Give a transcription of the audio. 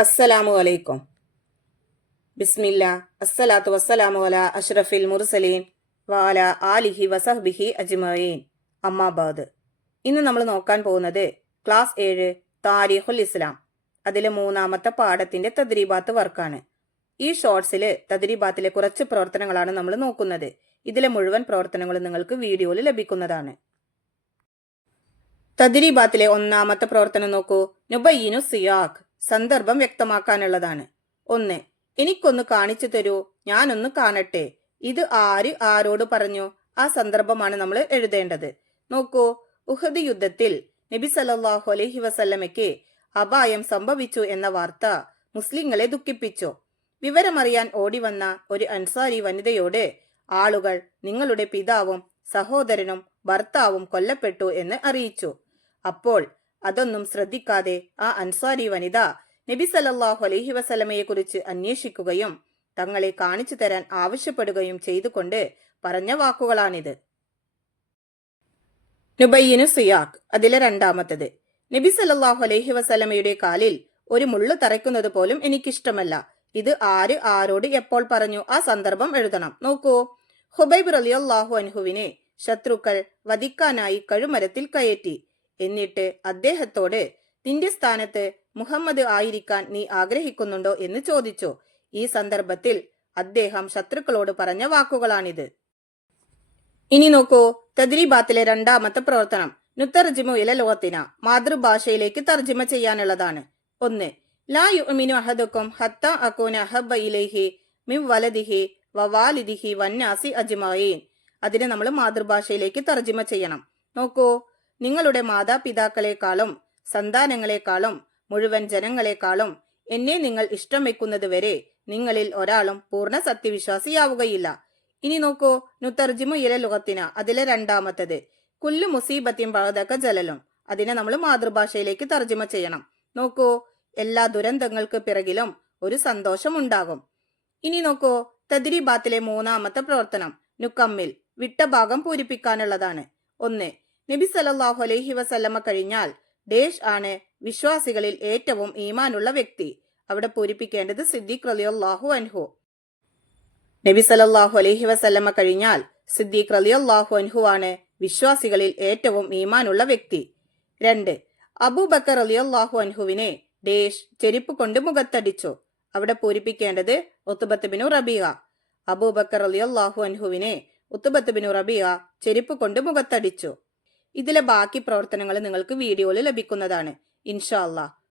അസ്സലാമു അലൈക്കും. ബിസ്മില്ല. അസ്സലാത്തു വസ്സലാമു അലാ അഷ്റഫിൽ മുർസലീൻ വഅല ആലിഹി വസഹ്ബിഹി അജ്മഈൻ. അമ്മാബാദ്. ഇന്ന് നമ്മൾ നോക്കാൻ പോകുന്നത് ക്ലാസ് 7 താരിഖുൽ ഇസ്ലാം, അതിലെ 3-ാമത്തെ പാഠത്തിന്റെ തദ്രീബാത്ത് വർക്കാണ്. ഈ ഷോർട്സിൽ തദ്രീബാത്തിലെ കുറച്ച് പ്രവർത്തനങ്ങളാണ് നമ്മൾ നോക്കുന്നത്. ഇതിലെ മുഴുവൻ പ്രവർത്തനങ്ങളും നിങ്ങൾക്ക് വീഡിയോയിൽ ലഭിക്കുന്നതാണ്. തദ്രീബാത്തിലെ 1-ാമത്തെ പ്രവർത്തനം നോക്കൂ. നുബയ്യിനു സിയാഖ്, സന്ദർഭം വ്യക്തമാക്കാനുള്ളതാണ്. 1. എനിക്കൊന്ന് കാണിച്ചു തരൂ, ഞാനൊന്ന് കാണട്ടെ. ഇത് ആര് ആരോട് പറഞ്ഞു? ആ സന്ദർഭമാണ് നമ്മൾ എഴുതേണ്ടത്. നോക്കൂ, ഉഹദ് യുദ്ധത്തിൽ നബി സല്ലല്ലാഹു അലൈഹി വസല്ലമയ്ക്ക് അപായം സംഭവിച്ചു എന്ന വാർത്ത മുസ്ലിങ്ങളെ ദുഃഖിപ്പിച്ചു. വിവരമറിയാൻ ഓടിവന്ന ഒരു അൻസാരി വനിതയോട് ആളുകൾ നിങ്ങളുടെ പിതാവും സഹോദരനും ഭർത്താവും കൊല്ലപ്പെട്ടു എന്ന് അറിയിച്ചു. അപ്പോൾ അതൊന്നും ശ്രദ്ധിക്കാതെ ആ അൻസാരി വനിത നബി സല്ലല്ലാഹു അലൈഹി വസല്ലമയെ കുറിച്ച് അന്വേഷിക്കുകയും തങ്ങളെ കാണിച്ചു തരാൻ ആവശ്യപ്പെടുകയും ചെയ്തുകൊണ്ട് പറഞ്ഞ വാക്കുകളാണിത്. നുബയ്യിനു സിയാഖ്, അതിലെ 2-ാമത്തത്. നബി സല്ലല്ലാഹു അലൈഹി വസല്ലമയുടെ കാലിൽ ഒരു മുള്ളു തറയ്ക്കുന്നത് പോലും എനിക്കിഷ്ടമല്ല. ഇത് ആര് ആരോട് എപ്പോൾ പറഞ്ഞു? ആ സന്ദർഭം എഴുതണം. നോക്കൂ, ഹുബൈബ് റളിയല്ലാഹു അൻഹുവിനെ ശത്രുക്കൾ വധിക്കാനായി കഴുമരത്തിൽ കയറ്റി. എന്നിട്ട് അദ്ദേഹത്തോട് നിന്റെ സ്ഥാനത്ത് മുഹമ്മദ് ആയിരിക്കാൻ നീ ആഗ്രഹിക്കുന്നുണ്ടോ എന്ന് ചോദിച്ചു. ഈ സന്ദർഭത്തിൽ അദ്ദേഹം ശത്രുക്കളോട് പറഞ്ഞ വാക്കുകളാണിത്. ഇനി നോക്കൂ, തദ്രീബാത്തിലെ 2-ാമത്തെ പ്രവർത്തനം നുത്തർജിമു ഇല ലോകത്തിന, മാതൃഭാഷയിലേക്ക് തർജിമ ചെയ്യാനുള്ളതാണ്. 1. ലാ യുഅ്മിനു അഹദുക്കും ഹത്താ അകൂന അഹബ്ബ ഇലൈഹി മിൻ വലദിഹി വവാലിദിഹി വന്നാസി അജ്മഈൻ. അതിനെ നമ്മൾ മാതൃഭാഷയിലേക്ക് തർജിമ ചെയ്യണം. നോക്കൂ, നിങ്ങളുടെ മാതാപിതാക്കളെക്കാളും സന്താനങ്ങളെക്കാളും മുഴുവൻ ജനങ്ങളെക്കാളും എന്നെ നിങ്ങൾ ഇഷ്ടം വെക്കുന്നത് വരെ നിങ്ങളിൽ ഒരാളും പൂർണ്ണ സത്യവിശ്വാസിയാവുകയില്ല. ഇനി നോക്കൂ, നുത്തർജിമു ഇല ലുഗത്തിന, അതിലെ 2-ാമത്തത് കുല്ലു മുസീബത്തിൻ ബഅദക ജലലും. അതിനെ നമ്മൾ മാതൃഭാഷയിലേക്ക് തർജിമ ചെയ്യണം. നോക്കൂ, എല്ലാ ദുരന്തങ്ങൾക്ക് പിറകിലും ഒരു സന്തോഷം ഉണ്ടാകും. ഇനി നോക്കൂ, തദ്രീബാത്തിലെ 3-ാമത്തെ പ്രവർത്തനം നുക്കമ്മിൽ, വിട്ട ഭാഗം പൂരിപ്പിക്കാനുള്ളതാണ്. 1. നബി സല്ലല്ലാഹു അലൈഹി വസല്ലമ കഴിഞ്ഞാൽ ഡേഷ് ആണ് വിശ്വാസികളിൽ ഏറ്റവും ഈമാനുള്ള വ്യക്തി. അവിടെ പൂരിപ്പിക്കേണ്ടത് സിദ്ദീഖ് റളിയല്ലാഹു അൻഹു. നബി സല്ലല്ലാഹു അലൈഹി വസല്ലമ കഴിഞ്ഞാൽ സിദ്ദീഖ് റളിയല്ലാഹു അൻഹു ആണ് വിശ്വാസികളിൽ ഏറ്റവും ഈമാനുള്ള വ്യക്തി. 2. അബൂബക്കർ റളിയല്ലാഹു അൻഹുവിനെ ഡേഷ് ചെരുപ്പ് കൊണ്ട് മുഖത്തടിച്ചു. അവിടെ പൂരിപ്പിക്കേണ്ടത് ഉത്ബത്ത് ബിനു റബീഅ. അബൂബക്കർ റളിയല്ലാഹു അൻഹുവിനെ ഉത്ബത്ത് ബിനു റബീഅ ചെരുപ്പ് കൊണ്ട് മുഖത്തടിച്ചു. ഇതിലെ ബാക്കി പ്രവർത്തനങ്ങൾ നിങ്ങൾക്ക് വീഡിയോയിൽ ലഭിക്കുന്നതാണ്. ഇൻഷാ അല്ലാഹ്.